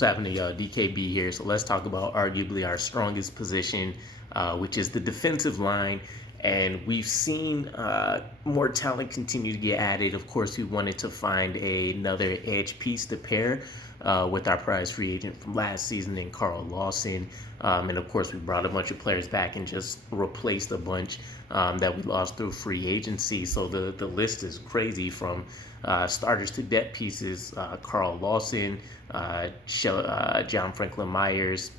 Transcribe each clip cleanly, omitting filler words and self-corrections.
What's happening, y'all? DKB here. So let's talk about arguably our strongest position, which is the defensive line. And we've seen more talent continue to get added. Of course, we wanted to find another edge piece to pair with our prize free agent from last season in Carl Lawson. And of course, we brought a bunch of players back and just replaced a bunch that we lost through free agency. So the list is crazy from starters to depth pieces. Carl Lawson, John Franklin Myers,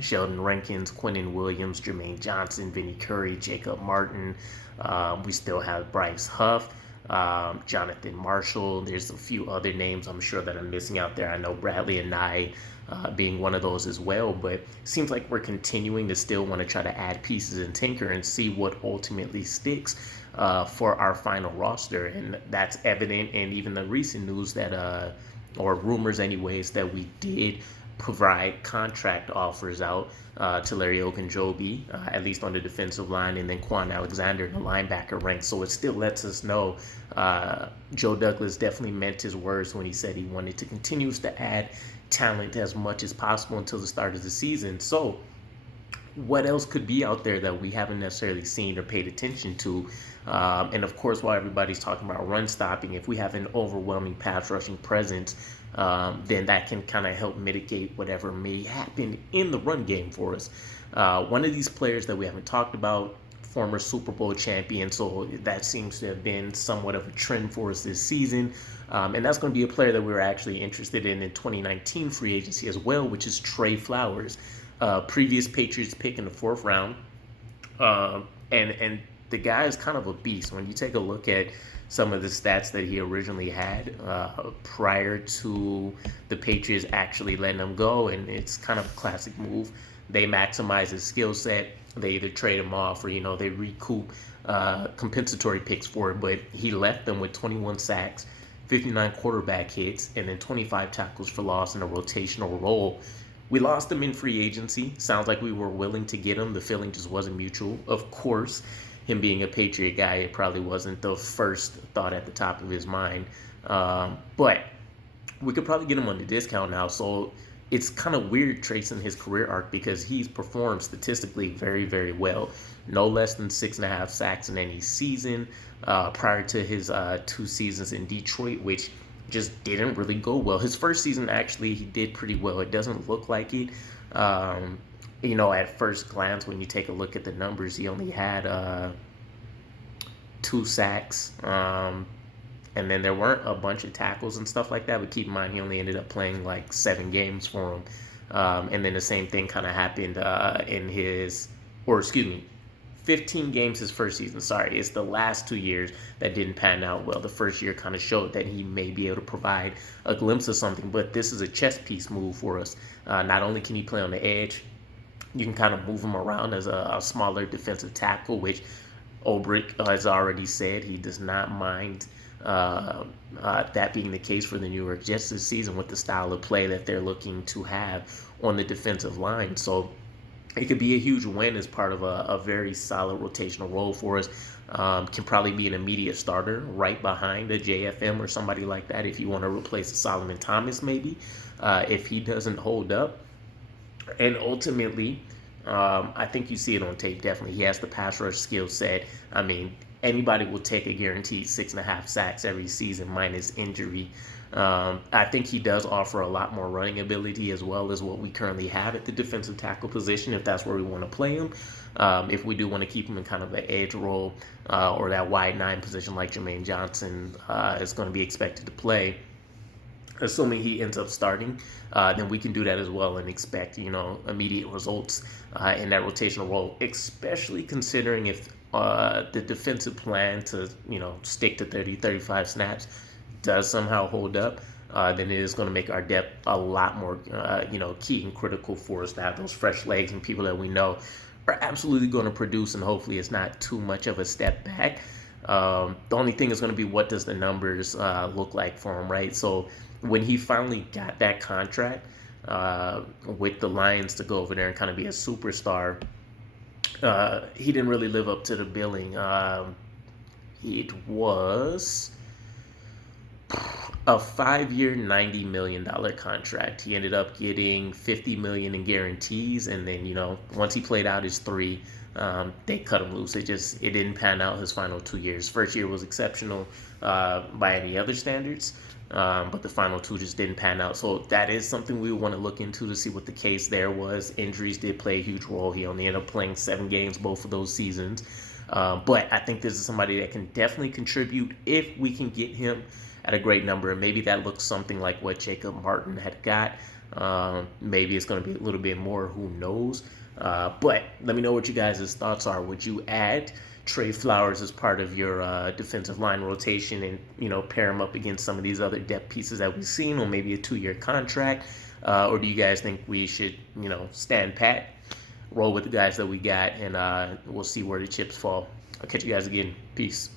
Sheldon Rankins, Quentin Williams, Jermaine Johnson, Vinnie Curry, Jacob Martin. We still have Bryce Huff, Jonathan Marshall. There's a few other names I'm sure that I'm missing out there. I know Bradley and Nye being one of those as well, but it seems like we're continuing to still want to try to add pieces and tinker and see what ultimately sticks for our final roster. And that's evident in even the recent news that, or rumors anyways, that we did provide contract offers out to Larry Ogunjobi, at least on the defensive line, and then Quan Alexander in the linebacker ranks. So it still lets us know Joe Douglas definitely meant his words when he said he wanted to continue to add talent as much as possible until the start of the season. So what else could be out there that we haven't necessarily seen or paid attention to? And of course, while everybody's talking about run stopping, if we have an overwhelming pass rushing presence, then that can kind of help mitigate whatever may happen in the run game for us. One of these players that we haven't talked about, former Super Bowl champion, so that seems to have been somewhat of a trend for us this season. And that's going to be a player that we were actually interested in 2019 free agency as well, which is Trey Flowers. Previous Patriots pick in the 4th round. And the guy is kind of a beast. When you take a look at some of the stats that he originally had prior to the Patriots actually letting him go, and it's kind of a classic move. They maximize his skill set. They either trade him off or, they recoup compensatory picks for it. But he left them with 21 sacks, 59 quarterback hits, and then 25 tackles for loss in a rotational role. We lost him in free agency. Sounds like we were willing to get him. The feeling just wasn't mutual. Of course, him being a Patriot guy, it probably wasn't the first thought at the top of his mind. But we could probably get him on the discount now. So it's kind of weird tracing his career arc because he's performed statistically very, very well. No less than 6.5 sacks in any season prior to his 2 seasons in Detroit, which just didn't really go well. His first season, actually, he did pretty well. It doesn't look like it. At first glance, when you take a look at the numbers, he only had 2 sacks. And then there weren't a bunch of tackles and stuff like that. But keep in mind, he only ended up playing like 7 games for him. And then the same thing kind of happened in 15 games his first season. Sorry, it's the last 2 years that didn't pan out well. The first year kind of showed that he may be able to provide a glimpse of something, but this is a chess piece move for us. Not only can he play on the edge, you can kind of move him around as a smaller defensive tackle, which Ulbrich has already said he does not mind that being the case for the New York Jets this season with the style of play that they're looking to have on the defensive line. So it could be a huge win as part of a very solid rotational role for us. Can probably be an immediate starter right behind a JFM or somebody like that if you want to replace Solomon Thomas maybe, if he doesn't hold up. And ultimately, I think you see it on tape, definitely. He has the pass rush skill set. I mean, anybody will take a guaranteed 6.5 sacks every season minus injury. I think he does offer a lot more running ability as well as what we currently have at the defensive tackle position, if that's where we want to play him. If we do want to keep him in kind of an edge role or that wide 9 position like Jermaine Johnson is going to be expected to play, assuming he ends up starting, then we can do that as well and expect, immediate results in that rotational role, especially considering if the defensive plan to, stick to 30, 35 snaps does somehow hold up, then it is going to make our depth a lot more, key and critical for us to have those fresh legs and people that we know are absolutely going to produce, and hopefully it's not too much of a step back. The only thing is going to be what does the numbers look like for him, right? So when he finally got that contract with the Lions to go over there and kind of be a superstar, he didn't really live up to the billing. It was A 5-year, $90 million contract. He ended up getting $50 million in guarantees, and then once he played out his three, they cut him loose. It didn't pan out his final 2 years. First year was exceptional by any other standards, but the final two just didn't pan out. So that is something we want to look into to see what the case there was. Injuries did play a huge role. He only ended up playing 7 games both of those seasons. But I think this is somebody that can definitely contribute if we can get him at a great number. And maybe that looks something like what Jacob Martin had got. Maybe it's going to be a little bit more. Who knows? But let me know what you guys' thoughts are. Would you add Trey Flowers as part of your defensive line rotation and, pair him up against some of these other depth pieces that we've seen on maybe a 2-year contract? Or do you guys think we should, stand pat, roll with the guys that we got, and we'll see where the chips fall? I'll catch you guys again. Peace.